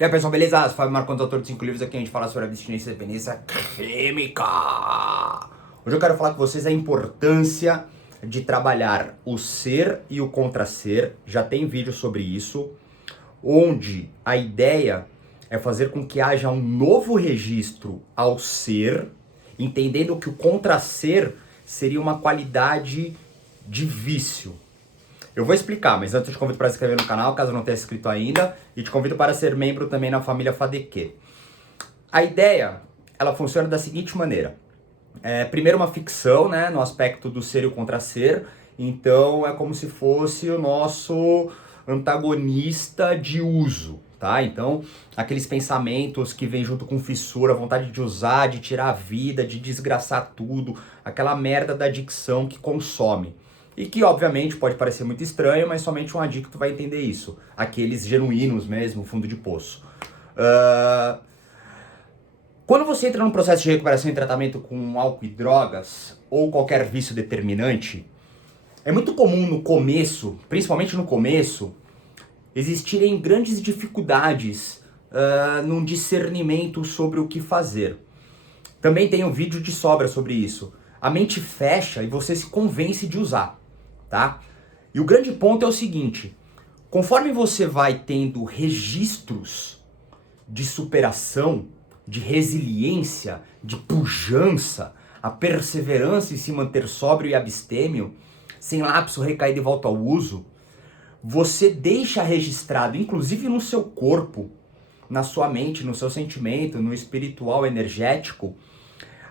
E aí pessoal, beleza? Fábio Marcondes, autor de 5 livros, aqui a gente fala sobre abstinência e dependência química. Hoje eu quero falar com vocês a importância de trabalhar o ser e o contra-ser. Já tem vídeo sobre isso, onde a ideia é fazer com que haja um novo registro ao ser, entendendo que o contra-ser seria uma qualidade de vício. Eu vou explicar, mas antes eu te convido para se inscrever no canal, caso não tenha se inscrito ainda, e te convido para ser membro também na família Fadeque. A ideia, ela funciona da seguinte maneira. Primeiro uma ficção, né, no aspecto do ser e o contra-ser, então é como se fosse o nosso antagonista de uso, tá? Então, aqueles pensamentos que vêm junto com fissura, vontade de usar, de tirar a vida, de desgraçar tudo, aquela merda da adicção que consome. E que, obviamente, pode parecer muito estranho, mas somente um adicto vai entender isso. Aqueles genuínos mesmo, fundo de poço. Quando você entra num processo de recuperação e tratamento com álcool e drogas, ou qualquer vício determinante, é muito comum no começo, principalmente no começo, existirem grandes dificuldades num discernimento sobre o que fazer. Também tem um vídeo de sobra sobre isso. A mente fecha e você se convence de usar, tá? E o grande ponto é o seguinte: conforme você vai tendo registros de superação, de resiliência, de pujança, a perseverança em se manter sóbrio e abstêmio, sem lapso, recaída e volta ao uso, você deixa registrado, inclusive no seu corpo, na sua mente, no seu sentimento, no espiritual energético,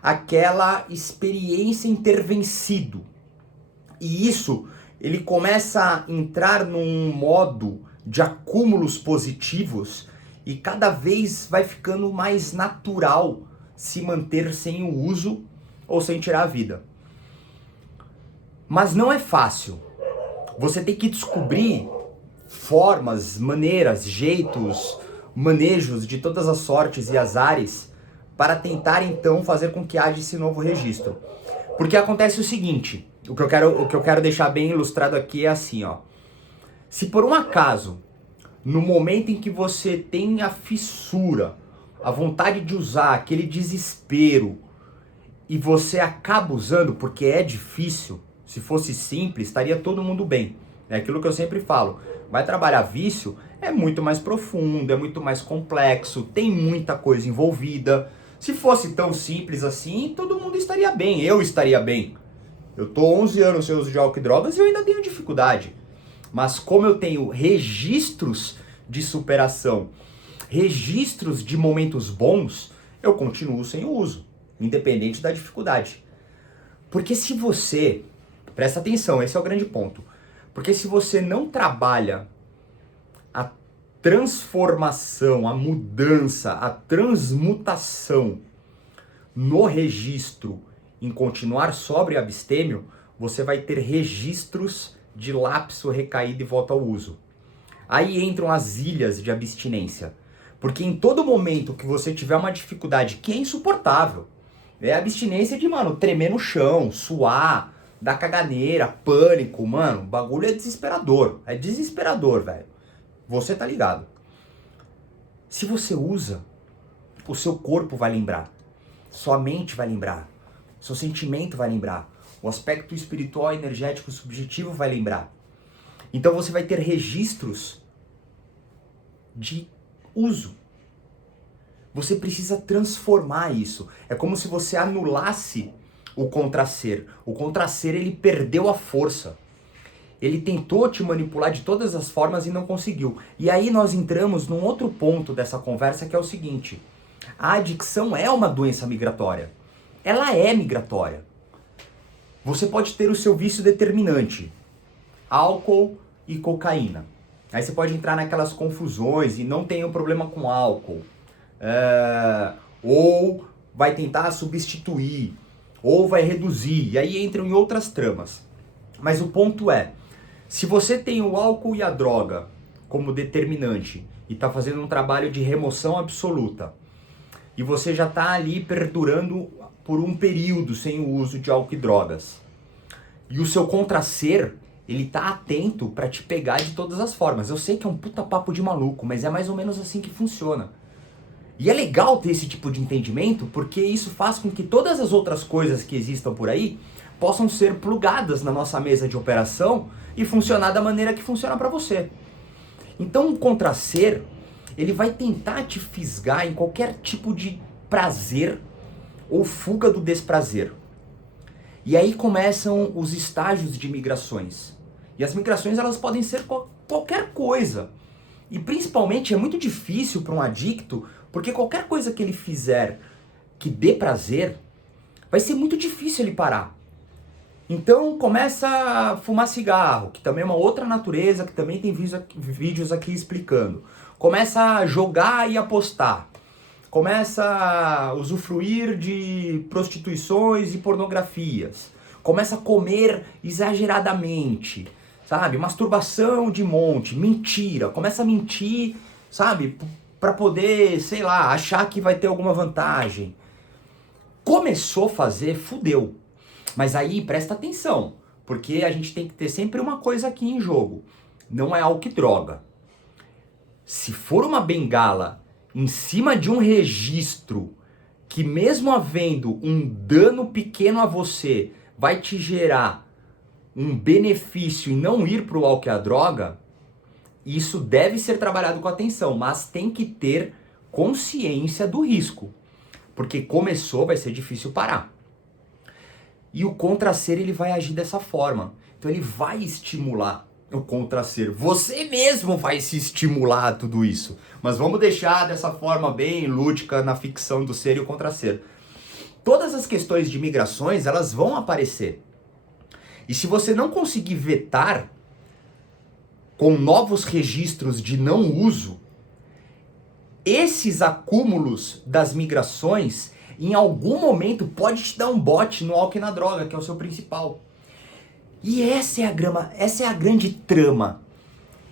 aquela experiência em ter vencido. E isso, ele começa a entrar num modo de acúmulos positivos e cada vez vai ficando mais natural se manter sem o uso ou sem tirar a vida. Mas não é fácil. Você tem que descobrir formas, maneiras, jeitos, manejos de todas as sortes e azares para tentar então fazer com que haja esse novo registro. Porque acontece o seguinte, o que eu quero deixar bem ilustrado aqui é assim, ó. Se por um acaso, no momento em que você tem a fissura, a vontade de usar, aquele desespero, e você acaba usando porque é difícil, se fosse simples, estaria todo mundo bem. É aquilo que eu sempre falo, vai trabalhar vício, é muito mais profundo, é muito mais complexo, tem muita coisa envolvida. Se fosse tão simples assim, todo mundo estaria bem, eu estaria bem. Eu tô 11 anos sem uso de álcool e drogas e eu ainda tenho dificuldade. Mas como eu tenho registros de superação, registros de momentos bons, eu continuo sem o uso, independente da dificuldade. Porque se você, presta atenção, esse é o grande ponto, porque se você não trabalha a transformação, a mudança, a transmutação no registro em continuar sóbrio e abstêmio, você vai ter registros de lapso, recaída e volta ao uso. Aí entram as ilhas de abstinência. Porque em todo momento que você tiver uma dificuldade que é insuportável, é a abstinência de, mano, tremer no chão, suar, dar caganeira, pânico, mano, o bagulho é desesperador. É desesperador, velho. Você tá ligado. Se você usa, o seu corpo vai lembrar, sua mente vai lembrar, seu sentimento vai lembrar, o aspecto espiritual, energético, subjetivo vai lembrar. Então você vai ter registros de uso. Você precisa transformar isso. É como se você anulasse o contra-ser. O contra-ser, ele perdeu a força. Ele tentou te manipular de todas as formas e não conseguiu. E aí nós entramos num outro ponto dessa conversa, que é o seguinte: a adicção é uma doença migratória. Ela é migratória. Você pode ter o seu vício determinante, álcool e cocaína. Aí você pode entrar naquelas confusões e não tem um problema com álcool. Ou vai tentar substituir, ou vai reduzir, e aí entram em outras tramas. Mas o ponto é, se você tem o álcool e a droga como determinante e está fazendo um trabalho de remoção absoluta, e você já está ali perdurando por um período sem o uso de álcool e drogas, e o seu contra-ser, ele tá atento pra te pegar de todas as formas. Eu sei que é um puta papo de maluco, mas é mais ou menos assim que funciona. E é legal ter esse tipo de entendimento, porque isso faz com que todas as outras coisas que existam por aí possam ser plugadas na nossa mesa de operação e funcionar da maneira que funciona para você. Então o contracer, ele vai tentar te fisgar em qualquer tipo de prazer ou fuga do desprazer. E aí começam os estágios de migrações. E as migrações, elas podem ser qualquer coisa. E principalmente é muito difícil para um adicto, porque qualquer coisa que ele fizer que dê prazer, vai ser muito difícil ele parar. Então começa a fumar cigarro, que também é uma outra natureza, que também tem vídeos aqui explicando. Começa a jogar e apostar. Começa a usufruir de prostituições e pornografias. Começa a comer exageradamente, sabe? Masturbação de monte, mentira. Começa a mentir, sabe? Pra poder, sei lá, achar que vai ter alguma vantagem. Começou a fazer, fudeu. Mas aí presta atenção, porque a gente tem que ter sempre uma coisa aqui em jogo. Não é álcool e droga. Se for uma bengala em cima de um registro que, mesmo havendo um dano pequeno a você, vai te gerar um benefício e não ir para o álcool e a droga, isso deve ser trabalhado com atenção, mas tem que ter consciência do risco. Porque começou, vai ser difícil parar. E o contracer, ele vai agir dessa forma. Então ele vai estimular o contracer. Você mesmo vai se estimular a tudo isso. Mas vamos deixar dessa forma bem lúdica na ficção do ser e o contracer. Todas as questões de migrações, elas vão aparecer. E se você não conseguir vetar com novos registros de não uso, esses acúmulos das migrações, em algum momento, pode te dar um bote no álcool e na droga, que é o seu principal. E essa é a grande trama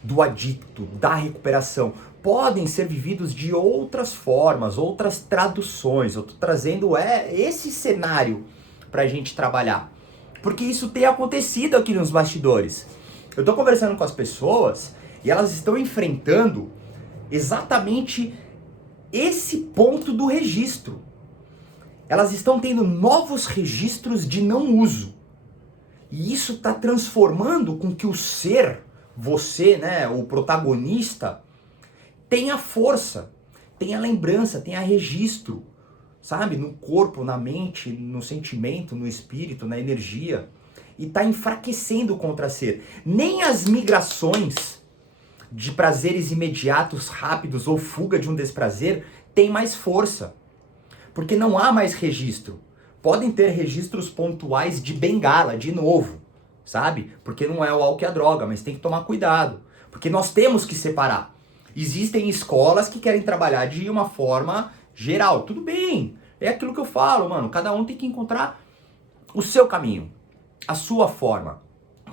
do adicto, da recuperação. Podem ser vividos de outras formas, outras traduções. Eu tô trazendo esse cenário pra gente trabalhar. Porque isso tem acontecido aqui nos bastidores. Eu tô conversando com as pessoas e elas estão enfrentando exatamente esse ponto do registro. Elas estão tendo novos registros de não uso. E isso está transformando com que o ser, você, né, o protagonista, tenha força, tenha lembrança, tenha registro, sabe? No corpo, na mente, no sentimento, no espírito, na energia. E está enfraquecendo o contracer. Nem as migrações de prazeres imediatos, rápidos ou fuga de um desprazer têm mais força. Porque não há mais registro. Podem ter registros pontuais de bengala, de novo, sabe? Porque não é o álcool e a droga, mas tem que tomar cuidado. Porque nós temos que separar. Existem escolas que querem trabalhar de uma forma geral. Tudo bem, é aquilo que eu falo, mano. Cada um tem que encontrar o seu caminho, a sua forma.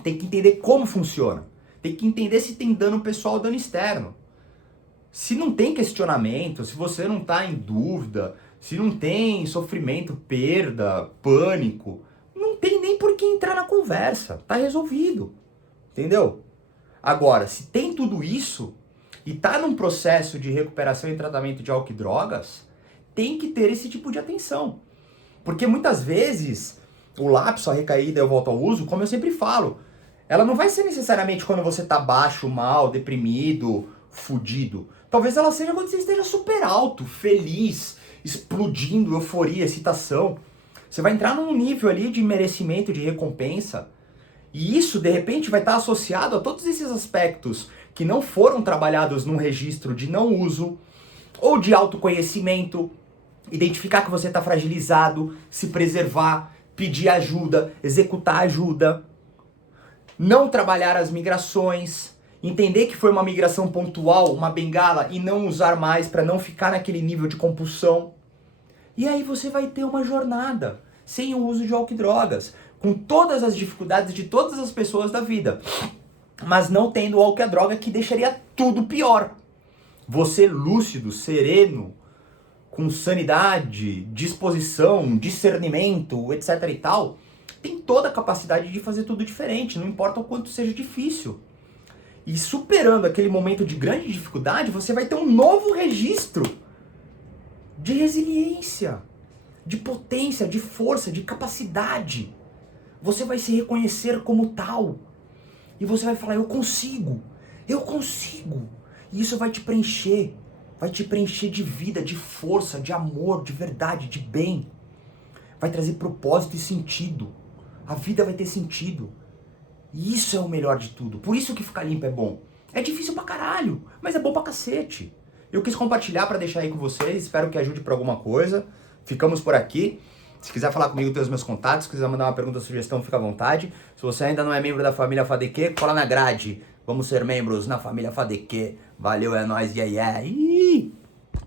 Tem que entender como funciona. Tem que entender se tem dano pessoal ou dano externo. Se não tem questionamento, se você não está em dúvida, se não tem sofrimento, perda, pânico, não tem nem por que entrar na conversa. Tá resolvido. Entendeu? Agora, se tem tudo isso e tá num processo de recuperação e tratamento de álcool e drogas, tem que ter esse tipo de atenção. Porque muitas vezes o lapso, a recaída e a volta ao uso, como eu sempre falo, ela não vai ser necessariamente quando você tá baixo, mal, deprimido, fudido. Talvez ela seja quando você esteja super alto, feliz, explodindo, euforia, excitação. Você vai entrar num nível ali de merecimento, de recompensa. E isso, de repente, vai estar associado a todos esses aspectos que não foram trabalhados num registro de não uso ou de autoconhecimento, identificar que você está fragilizado, se preservar, pedir ajuda, executar ajuda, não trabalhar as migrações, entender que foi uma migração pontual, uma bengala, e não usar mais para não ficar naquele nível de compulsão. E aí você vai ter uma jornada sem o uso de álcool e drogas, com todas as dificuldades de todas as pessoas da vida, mas não tendo o álcool e a droga, que deixaria tudo pior. Você lúcido, sereno, com sanidade, disposição, discernimento, etc e tal, tem toda a capacidade de fazer tudo diferente, não importa o quanto seja difícil. E superando aquele momento de grande dificuldade, você vai ter um novo registro de resiliência, de potência, de força, de capacidade. Você vai se reconhecer como tal. E você vai falar, eu consigo. E isso vai te preencher de vida, de força, de amor, de verdade, de bem. Vai trazer propósito e sentido. A vida vai ter sentido. E isso é o melhor de tudo. Por isso que ficar limpo é bom. É difícil pra caralho, mas é bom pra cacete. Eu quis compartilhar pra deixar aí com vocês, espero que ajude pra alguma coisa. Ficamos por aqui. Se quiser falar comigo, tem os meus contatos. Se quiser mandar uma pergunta ou sugestão, fica à vontade. Se você ainda não é membro da família FADQ, cola na grade. Vamos ser membros na família FADQ. Valeu, é nóis, yeah, yeah.